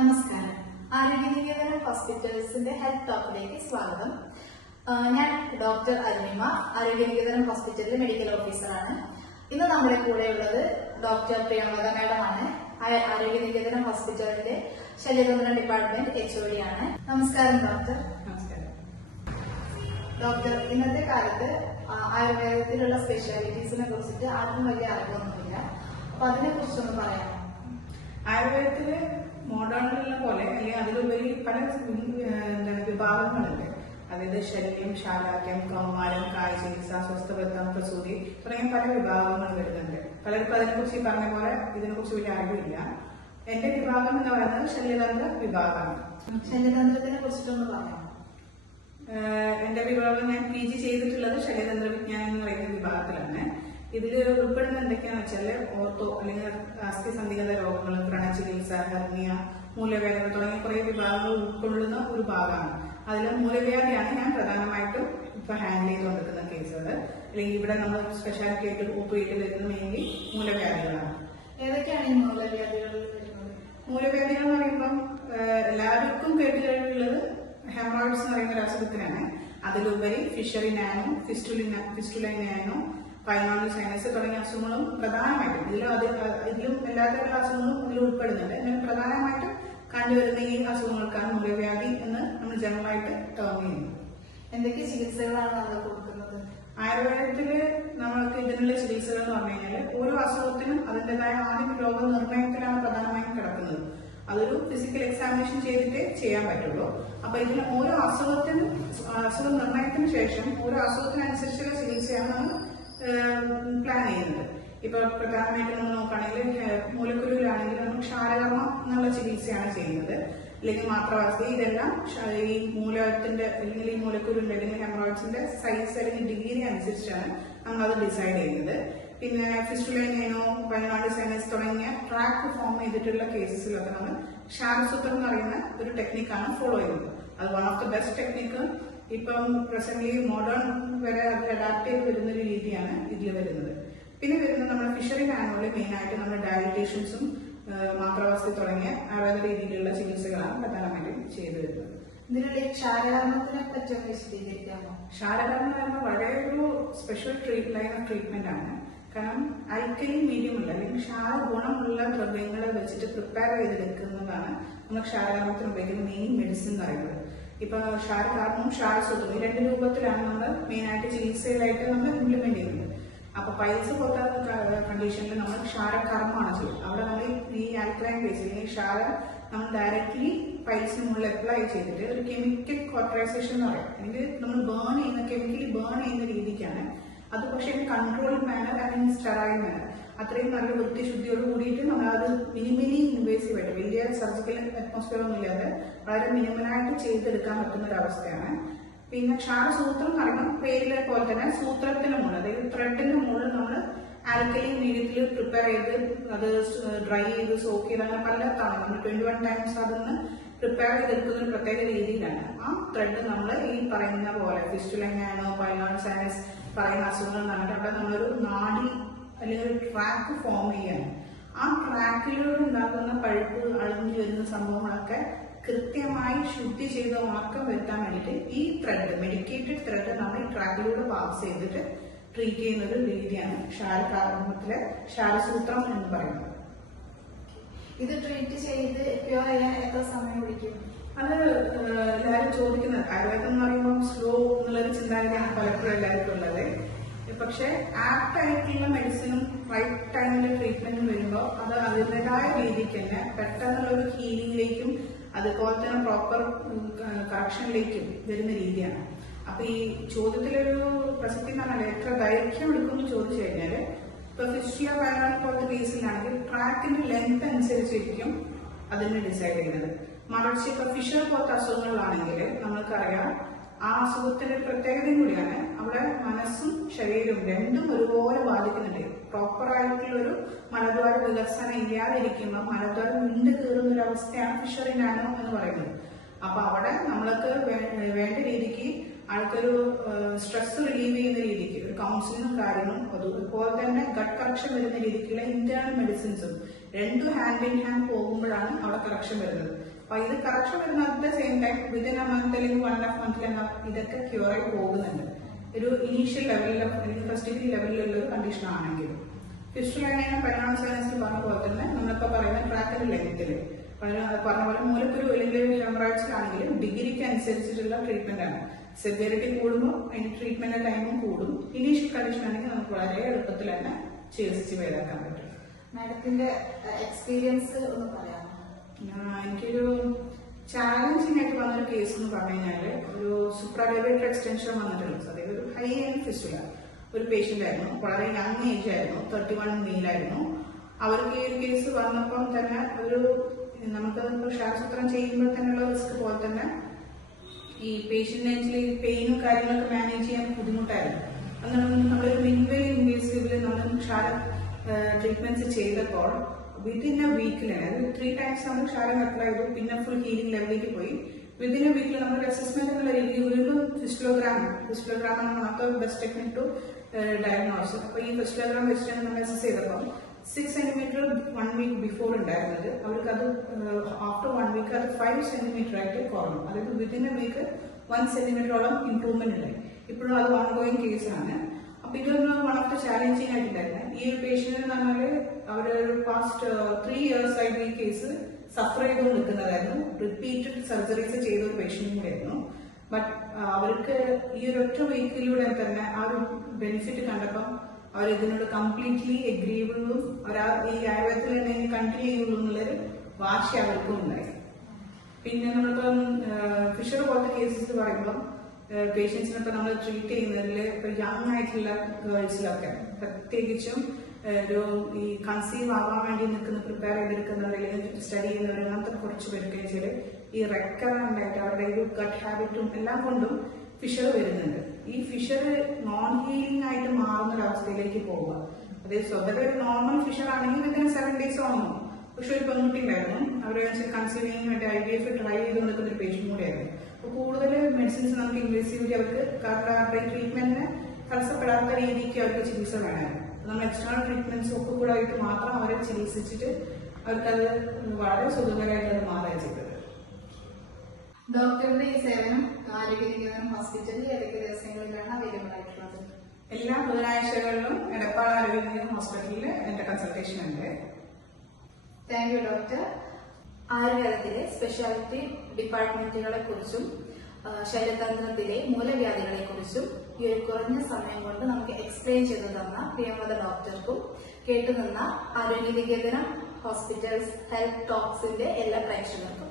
നമസ്കാരം. ആരോഗ്യനികേതനം ഹോസ്പിറ്റൽസിന്റെ ഹെൽത്ത് ടോക്കിലേക്ക് സ്വാഗതം. ഞാൻ ഡോക്ടർ അരുണിമ ആരോഗ്യനികേതനം ഹോസ്പിറ്റലിലെ മെഡിക്കൽ ഓഫീസറാണ്. ഇന്ന് നമ്മുടെ കൂടെ ഉള്ളത് ഡോക്ടർ പ്രിയമത മാഡമാണ്. ആരോഗ്യനികേതനം ഹോസ്പിറ്റലിന്റെ ശല്യതന്ത്ര ഡിപ്പാർട്ട്മെന്റ് എച്ച് ഒ ആണ്. നമസ്കാരം ഡോക്ടർ. നമസ്കാരം. ഡോക്ടർ ഇന്നത്തെ കാലത്ത് ആയുർവേദത്തിലുള്ള സ്പെഷ്യാലിറ്റീസിനെ കുറിച്ചിട്ട് ആർക്കും വലിയ അറിവൊന്നുമില്ല. അപ്പൊ അതിനെ കുറിച്ചൊന്ന് പറയാമോ? ആയുർവേദത്തിൽ മോഡേണിലുള്ള പോലെ അല്ലെങ്കിൽ അതിലുപരി പല വിഭാഗങ്ങളുണ്ട് അതായത് ശല്യം ശാലാക്യം കൗമാരം കായ ചികിത്സ സ്വസ്ഥബദ്ധം പ്രസൂതി തുടങ്ങിയ പല വിഭാഗങ്ങൾ വരുന്നുണ്ട്. പലർക്കും അതിനെക്കുറിച്ച് ഈ പറഞ്ഞ പോലെ ഇതിനെക്കുറിച്ച് വലിയ അറിവില്ല. എന്റെ വിഭാഗം എന്ന് പറയുന്നത് ശല്യതന്ത്ര വിഭാഗമാണ്. ശല്യതന്ത്രത്തിനെ കുറിച്ചിട്ടൊന്ന് പറയാം എന്റെ വിഭാഗം ഞാൻ പി ജി ചെയ്തിട്ടുള്ളത് ശല്യതന്ത്ര വിജ്ഞാനം എന്ന് പറയുന്ന വിഭാഗത്തിലാണ്. ഇതിൽ ഉൾപ്പെടുന്ന എന്തൊക്കെയാന്ന് വെച്ചാൽ ഓർത്തോ അല്ലെങ്കിൽ അസ്ഥി സന്ധിഗത രോഗങ്ങൾ വ്രണചികിത്സ ഹെർണിയ മൂലവേദന തുടങ്ങിയ കുറെ വിഭാഗങ്ങൾ ഉൾക്കൊള്ളുന്ന ഒരു ഭാഗമാണ്. അതിൽ മൂലവ്യാധിയാണ് ഞാൻ പ്രധാനമായിട്ടും ഇപ്പൊ ഹാൻഡിൽ ചെയ്തുകൊണ്ടിരിക്കുന്ന കേസുകൾ അല്ലെങ്കിൽ ഇവിടെ നമ്മൾ സ്പെഷ്യാലിറ്റി ആയിട്ട് ഒപ്പിയിട്ട് വരുന്ന മെയിൻലി മൂലവ്യാധികളാണ് ഏതൊക്കെയാണ് ഈ മൂലവ്യാധികൾ എന്ന് പറയുമ്പം എല്ലാവർക്കും കേട്ട് കഴിവുള്ളത് ഹെമറോയിഡ്സ് എന്ന് പറയുന്ന ഒരു അസുഖത്തിനാണ്. അതിലുപരി ഫിഷറി നാനോ ഫിസ്റ്റുലിന ഫിസ്റ്റുലൈൻ നാനോ പൈമാണി സൈനസ് തുടങ്ങിയ അസുഖങ്ങളും പ്രധാനമായിട്ടും ഇതിലും അത് ഇതിലും എല്ലാത്തരം അസുഖങ്ങളും ഇതിൽ ഉൾപ്പെടുന്നുണ്ട്. എന്നാൽ പ്രധാനമായിട്ടും കണ്ടുവരുന്ന ഈ അസുഖങ്ങൾക്കാണ് മൂലവ്യാധി എന്ന് നമ്മൾ ജനറലായിട്ട് ടേം ചെയ്യുന്നു. എന്തൊക്കെ ചികിത്സകളാണ് നമ്മൾ കൊടുക്കുന്നത്? ആയുർവേദത്തിൽ നമ്മൾക്ക് ഇതിനുള്ള ചികിത്സകൾ എന്ന് പറഞ്ഞു കഴിഞ്ഞാൽ ഓരോ അസുഖത്തിനും അതിന്റെതായ ആദ്യം രോഗനിർണയത്തിലാണ് പ്രധാനമായും കിടക്കുന്നത്. അതൊരു ഫിസിക്കൽ എക്സാമിനേഷൻ ചെയ്തിട്ടേ ചെയ്യാൻ പറ്റുള്ളൂ. അപ്പൊ ഇതിന് ഓരോ അസുഖത്തിനും അസുഖ നിർണയത്തിന് ശേഷം ഓരോ അസുഖത്തിനനുസരിച്ചുള്ള ചികിത്സയാണ് നമ്മൾ പ്ലാൻ ചെയ്യുന്നത് ഇപ്പൊ പ്രധാനമായിട്ട് നമ്മൾ നോക്കുകയാണെങ്കിൽ മൂലക്കുരുവിലാണെങ്കിൽ നമ്മൾ ക്ഷാരകർമ്മം എന്നുള്ള ചികിത്സയാണ് ചെയ്യുന്നത്. അല്ലെങ്കിൽ മാത്രവാസി ഇതെല്ലാം ഈ മൂലത്തിന്റെ അല്ലെങ്കിൽ ഈ മൂലക്കുരുവിന്റെ അല്ലെങ്കിൽ ഹെമറോയിഡ്സിന്റെ സൈസ് അല്ലെങ്കിൽ ഡിഗ്രി അനുസരിച്ചാണ് നമ്മൾ അത് ഡിസൈഡ് ചെയ്യുന്നത്. പിന്നെ ഫിസ്റ്റുലൈനോ വയനാട് സൈനസ് തുടങ്ങിയ ട്രാക്ക് ഫോം ചെയ്തിട്ടുള്ള കേസസിലൊക്കെ നമ്മൾ ക്ഷാരസൂത്രം എന്ന് പറയുന്ന ഒരു ടെക്നിക്കാണ് ഫോളോ ചെയ്യുന്നത്. അത് one of the best technique ഇപ്പം പ്രസന്റ്ലി മോഡേൺ വരെ അത് അഡാപ്റ്റ് ചെയ്ത് വരുന്ന ഒരു രീതിയാണ് ഇതിൽ വരുന്നത്. പിന്നെ വരുന്ന നമ്മുടെ ഫിഷറി കാനുകളിൽ മെയിനായിട്ട് നമ്മുടെ ഡയബറ്റീഷ്യൻസും മാത്രാവസ്ഥ തുടങ്ങിയ ആയുർവേദ രീതിയിലുള്ള ചികിത്സകളാണ് പ്രധാനമായിട്ടും ചെയ്തു വരുന്നത്. ഇതിനുള്ള ക്ഷാരകർമ്മത്തിനെ പറ്റി വിശദീകരിക്കാമോ? ക്ഷാരകർമ്മം എന്ന് പറയുമ്പോൾ വളരെ ഒരു special treat line of treatment ആണ്. കാരണം ഐക്കലി മീഡിയം ഉള്ള അല്ലെങ്കിൽ ക്ഷാര ഗുണമുള്ള ദ്രവ്യങ്ങളെ വെച്ചിട്ട് പ്രിപ്പയർ ചെയ്തെടുക്കുന്നതാണ് നമ്മൾ ക്ഷാരകർമ്മത്തിന് ഉപയോഗിക്കുന്ന മെയിൻ മെഡിസിൻ എന്ന് പറയുന്നത്. ഇപ്പൊ ക്ഷാരകാർമ്മവും സുഖം ഈ രണ്ട് രൂപത്തിലാണ് നമ്മൾ മെയിൻ ആയിട്ട് ചികിത്സയിലായിട്ട് നമ്മൾ ഇംപ്ലിമെന്റ് ചെയ്യുന്നത്. അപ്പൊ പൈസ പോത്താത്ത കണ്ടീഷനിൽ നമ്മൾ ക്ഷാരകർമ്മമാണ് ചെയ്യുന്നത് അവിടെ നമ്മൾ ഈ ആൽക്കലൈൻ ബേസ് അല്ലെങ്കിൽ ഷാര നമ്മൾ ഡയറക്ട്ലി പൈൽസിന് മുകളിൽ അപ്ലൈ ചെയ്തിട്ട് ഒരു കെമിക്കൽ കോർട്ടറൈസേഷൻ എന്ന് പറയും. അല്ലെങ്കിൽ നമ്മൾ ബേൺ ചെയ്യുന്ന കെമിക്കലി ബേൺ ചെയ്യുന്ന രീതിക്കാണ്. അത് പക്ഷേ കൺട്രോൾ മാനർ അല്ലെങ്കിൽ സ്റ്റെറൈൽ മാനർ അത്രയും നല്ല വൃത്തിശുദ്ധിയോട് കൂടിയിട്ട് നമ്മൾ അത് മിനിമലി ഇൻവേസീവ് ആയിട്ട് വലിയ സർജിക്കൽ അറ്റ്മോസ്ഫിയർ ഒന്നും ഇല്ലാതെ വളരെ മിനിമലായിട്ട് ചെയ്തെടുക്കാൻ പറ്റുന്ന ഒരു അവസ്ഥയാണ്. പിന്നെ ക്ഷാരസൂത്രം എന്ന് പറയുമ്പോൾ പേരിലെ പോലെ തന്നെ സൂത്രത്തിന് മുകളിൽ അതായത് ത്രെഡിന്റെ മുകളിൽ നമ്മൾ ആൽക്കലി മീഡിയത്തിൽ പ്രിപ്പയർ ചെയ്ത് അത് ഡ്രൈ ചെയ്ത് സോക്ക് ചെയ്ത് അങ്ങനെ പല തവണ നമ്മൾ ട്വന്റി വൺ ടൈംസ് അതൊന്ന് പ്രിപ്പയർ ചെയ്തെടുക്കുന്ന ഒരു പ്രത്യേക രീതിയിലാണ്. ആ ത്രെഡ് നമ്മൾ ഈ പറയുന്ന പോലെ ഫിസ്റ്റുലങ്ങാനോ സാനസ് പറയുന്ന അസുഖങ്ങൾ നടന്നിട്ട് അവിടെ നമ്മളൊരു നാടി അല്ലെങ്കിൽ ഒരു ട്രാക്ക് ഫോം ചെയ്യണം. ആ ട്രാക്കിലൂടെ ഉണ്ടാകുന്ന പഴുപ്പ് അഴിഞ്ഞു വരുന്ന സംഭവങ്ങളൊക്കെ കൃത്യമായി ശുദ്ധി ചെയ്ത ഉണക്കം വരുത്താൻ വേണ്ടിയിട്ട് ഈ ത്രെഡ് മെഡിക്കേറ്റഡ് ത്രെഡ് നമ്മൾ ഈ ട്രാക്കിലൂടെ പാസ് ചെയ്തിട്ട് ട്രീറ്റ് ചെയ്യുന്ന ഒരു രീതിയാണ്. ക്ഷാരകാരണത്തിലെ ക്ഷാരസൂത്രം എന്ന് പറയുന്നത്. ഇത് ട്രീറ്റ് ചെയ്ത് ക്യൂർ ചെയ്യാൻ എത്ര സമയം പിടിക്കും? അത് എല്ലാവരും ചോദിക്കുന്നത്. ആയുർവേദം എന്ന് പറയുമ്പോൾ സ്ലോ എന്നുള്ളൊരു ചിന്താഗതിയാണ് പലപ്പോഴും എല്ലാവർക്കും ഉള്ളത്. പക്ഷെ ആപ്റ്റ് ആയിട്ടുള്ള മെഡിസിനും റൈറ്റ് ടൈമിൽ ട്രീറ്റ്മെന്റും വരുമ്പോൾ അത് അതിന്റെതായ രീതിക്ക് തന്നെ പെട്ടെന്നുള്ള ഒരു ഹീലിംഗിലേക്കും അതുപോലെ തന്നെ പ്രോപ്പർ കറക്ഷനിലേക്കും വരുന്ന രീതിയാണ്. അപ്പൊ ഈ ചോദ്യത്തിലൊരു പ്രസക്തി പറഞ്ഞാൽ എത്ര ദൈർഘ്യം എടുക്കുമെന്ന് ചോദിച്ചു കഴിഞ്ഞാൽ ഇപ്പൊ ഫിസ്റ്റുല വയനാട് പോലത്തെ കേസിലാണെങ്കിൽ ട്രാക്കിന്റെ ലെങ്ത് അനുസരിച്ചിരിക്കും അതിനെ ഡിസൈഡ് ചെയ്യുന്നത്. മറിച്ച് ഇപ്പൊ ഫിഷർ പോലത്തെ അസുഖങ്ങളിലാണെങ്കിൽ നമ്മൾക്കറിയാം ആ അസുഖത്തിന്റെ ഒരു പ്രത്യേകതയും കൂടിയാണ് അവിടെ മനസ്സും ശരീരവും രണ്ടും ഒരുപോലെ ബാധിക്കുന്നുണ്ട്. പ്രോപ്പർ ആയിട്ടുള്ള ഒരു മലദ്വാര വികസനം ഇല്ലാതിരിക്കുമ്പോൾ മലദ്വാരം നീണ്ടു കീറുന്ന ഒരു അവസ്ഥയാണ് ഫിഷറി നാനോ എന്ന് പറയുന്നത്. അപ്പൊ അവിടെ നമ്മൾക്ക് വേണ്ട രീതിക്ക് ആൾക്കൊരു സ്ട്രെസ് റിലീവ് ചെയ്യുന്ന രീതിക്ക് ഒരു കൗൺസിലിങ്ങും കാര്യങ്ങളും അതുപോലെ തന്നെ ഗട്ട് കറക്ഷൻ വരുന്ന രീതിക്കുള്ള ഇന്റേണൽ മെഡിസിൻസും രണ്ടും ഹാൻഡ് ഇൻ ഹാൻഡ് പോകുമ്പോഴാണ് അവിടെ കറക്ഷൻ വരുന്നത്. അപ്പൊ ഇത് കറക്ഷൻ വരുന്ന at the same time within a month അല്ലെങ്കിൽ വൺ ആഫ് മന്തിൽ ഇതൊക്കെ ക്യൂർ ആയി പോകുന്നുണ്ട്. ഒരു ഇനീഷ്യൽ ലെവലിൽ അല്ലെങ്കിൽ ഫസ്റ്റ് ഡിഗ്രി ലെവലിലുള്ള ഒരു കണ്ടീഷൻ ആണെങ്കിലും. ഫിസ്റ്റുലൈനെ പരിണാമ സയൻസിൽ പറഞ്ഞ പോലെ തന്നെ നമ്മളിപ്പോ പറയുന്ന ട്രാക്കിന്റെ ലെങ്ത്തിൽ പറഞ്ഞ പോലെ മൂലക്കൊരു അല്ലെങ്കിൽ ആണെങ്കിലും ഡിഗ്രിക്ക് അനുസരിച്ചിട്ടുള്ള ട്രീറ്റ്മെന്റ് ആണ്. സെവ്യറിറ്റി കൂടുമ്പോൾ അതിന് ട്രീറ്റ്മെന്റ് ടൈമും കൂടും. ഇനീഷ്യൽ കണ്ടീഷൻ ആണെങ്കിൽ നമുക്ക് വളരെ എളുപ്പത്തിൽ തന്നെ ചികിത്സിച്ച് വേദാക്കാൻ പറ്റും. മാഡത്തിന്റെ എക്സ്പീരിയൻസ് ഒന്ന് പറയാമോ? ആ, എനിക്കൊരു ചാലഞ്ചിങ് ആയിട്ട് വന്നൊരു കേസ് എന്ന് പറഞ്ഞു കഴിഞ്ഞാൽ ഒരു സുപ്രാലേബേറ്റർ എക്സ്റ്റൻഷൻ വന്നിട്ടുള്ളത്. അതായത് ഒരു ഹൈ എൻഡ് ഫിസ്റ്റുല ഒരു പേഷ്യന്റ് ആയിരുന്നു. വളരെ യങ് ഏജ് ആയിരുന്നു. തേർട്ടി വൺ മെയിലായിരുന്നു അവർക്ക് ഈ ഒരു കേസ് വന്നപ്പം തന്നെ ഒരു നമുക്ക് ശ്വാസോത്രം ചെയ്യുമ്പോൾ തന്നെയുള്ള റിസ്ക് പോലെ തന്നെ ഈ പേഷ്യന്റിനെ പെയിനും കാര്യങ്ങളൊക്കെ മാനേജ് ചെയ്യാൻ ബുദ്ധിമുട്ടായിരുന്നു. അന്ന് നമ്മളൊരു മിൻവേ ഇൻവേസീവിൽ നമ്മൾ ക്ഷാര ട്രീറ്റ്മെന്റ്സ് ചെയ്തപ്പോൾ വിതിൻ എ വീക്കിൽ അതായത് ത്രീ ടൈംസ് നമ്മൾ ക്ഷാരം അപ്ലൈ ചെയ്തു പിന്നെ ഫുൾ ഹീലിംഗ് ലെവലിലേക്ക് പോയി. വിതിൻ എ വീക്കിൽ നമ്മൾ അസസ്മെന്റ് എന്നുള്ള രീതിയിൽ വീണ്ടും ഫിസ്റ്റോഗ്രാം ഫിസ്റ്റോഗ്രാം ആണ് മാത്രം ബെസ്റ്റ് ടെക്നിക് ടു ഡയഗ്നോസ് അപ്പൊ ഈ ഫിസ്റ്റോഗ്രാം വെച്ചിട്ടാണ് നമ്മൾ അസസ് ചെയ്തപ്പോൾ six centimeter one week before ഉണ്ടായിരുന്നത് അവർക്ക് അത് ആഫ്റ്റർ വൺ വീക്ക് അത് ഫൈവ് സെന്റിമീറ്റർ ആയിട്ട് കുറഞ്ഞു. അതായത് വിതിൻ എ വീക്ക് വൺ സെന്റിമീറ്ററോളം ഇംപ്രൂവ്മെന്റ് ഉണ്ടായി. ഇപ്പോഴും അത് ഓൺ ഗോയിങ് കേസാണ് അപ്പൊ ഇതൊന്നും വൺ ദ ചാലഞ്ചിങ് ആയിട്ടുണ്ടായിരുന്നു ഈ ഒരു പേഷ്യന്റ് എന്ന് പറഞ്ഞാൽ അവർ പാസ്റ്റ് ത്രീ ഇയേഴ്സ് ആയിട്ട് ഈ കേസ് സഫർ ചെയ്ത് നിൽക്കുന്നതായിരുന്നു. റിപ്പീറ്റഡ് സർജറീസ് ചെയ്ത ഒരു പേഷ്യന്റ് കൂടെയായിരുന്നു ബട്ട് അവർക്ക് ഈ ഒരു ഒറ്റ വീക്കിലൂടെ തന്നെ ആ ഒരു ബെനിഫിറ്റ് കണ്ടപ്പം അവർ ഇതിനോട് കംപ്ലീറ്റ്ലി എഗ്രീബിളും ആ ഈ ആയുർവേദത്തിൽ തന്നെ കണ്ടിന്യൂ ചെയ്യുള്ളൂ എന്നുള്ളൊരു വാശി അവർക്കും ഉണ്ടായി. പിന്നെ നമ്മളിപ്പം ഫിഷർ പോലത്തെ കേസസ് പറയുമ്പോൾ പേഷ്യൻസിനെ ഇപ്പൊ നമ്മൾ ട്രീറ്റ് ചെയ്യുന്നതിൽ ഇപ്പൊ യങ് ആയിട്ടുള്ള ഗേൾസിലൊക്കെ പ്രത്യേകിച്ചും ഒരു ഈ കൺസീവ് ആവാൻ വേണ്ടി നിൽക്കുന്ന പ്രിപ്പയർ ചെയ്തെടുക്കുന്നവർ സ്റ്റഡി ചെയ്യുന്നവർ അങ്ങനത്തെ കുറച്ച് പേർക്ക് വെച്ചാൽ ഈ ആയിട്ട് അവരുടെ ഒരു ഗട്ട് ഹാബിറ്റും എല്ലാം കൊണ്ടും ഫിഷർ വരുന്നുണ്ട്. ഈ ഫിഷർ നോൺ ഹീലിംഗ് ആയിട്ട് മാറുന്ന ഒരു അവസ്ഥയിലേക്ക് പോവുക. അതായത് സ്വതവേ ഒരു നോർമൽ ഫിഷർ ആണെങ്കിൽ വിത്തിൻ സെവൻ ഡേയ്സ് ആവുന്നു പക്ഷെ ഒരു പെൺകുട്ടി ഉണ്ടായിരുന്നു അവരെ ചെയ്യാൻ വേണ്ടി ഐ ഡി എഫ് ട്രൈ ചെയ്ത് നിൽക്കുന്ന ഒരു പേഷ്യൻ കൂടെയായിരുന്നു. കൂടുതൽ മെഡിസിൻസ് നമുക്ക് ഇൻവേസീവ്ലി അവർക്ക് കാരണം അവരുടെ ട്രീറ്റ്മെന്റിന് തടസ്സപ്പെടാത്ത രീതിക്ക് അവർക്ക് ചികിത്സ വേണമായിരുന്നു. നമ്മൾ എക്സ്റ്റേണൽ ട്രീറ്റ്മെന്റ്സ് ഒക്കെ കൂടെ ആയിട്ട് മാത്രം അവരെ ചികിത്സിച്ചിട്ട് അവർക്കത് വളരെ സുഖകരമായിട്ട് അത് മാറുക ചെയ്തത്. ഡോക്ടറുടെ ഈ സേവനം ആരോഗ്യനികേതനം ഹോസ്പിറ്റലിൽ ഏതൊക്കെ ദിവസങ്ങളിലാണ് അവൈലബിൾ ആയിട്ടുള്ളത് എല്ലാ ബുധനാഴ്ചകളിലും എടപ്പാൾ ആരോഗ്യ ഹോസ്പിറ്റലിൽ എന്റെ കൺസൾട്ടേഷൻ ഉണ്ട്. താങ്ക് യു ഡോക്ടർ ആയുർവേദത്തിലെ സ്പെഷ്യാലിറ്റി ഡിപ്പാർട്ട്മെന്റുകളെ കുറിച്ചും ശരീരതന്ത്രത്തിലെ മൂലവ്യാധികളെ കുറിച്ചും ഈ ഒരു കുറഞ്ഞ സമയം കൊണ്ട് നമുക്ക് എക്സ്പ്ലെയിൻ ചെയ്തു തന്ന പ്രിയമത ഡോക്ടർക്കും കേട്ടുനിന്ന ആരോഗ്യ നികേതനം ഹോസ്പിറ്റൽസ് ഹെൽത്ത് ടോക്സിന്റെ എല്ലാ പ്രേക്ഷകർക്കും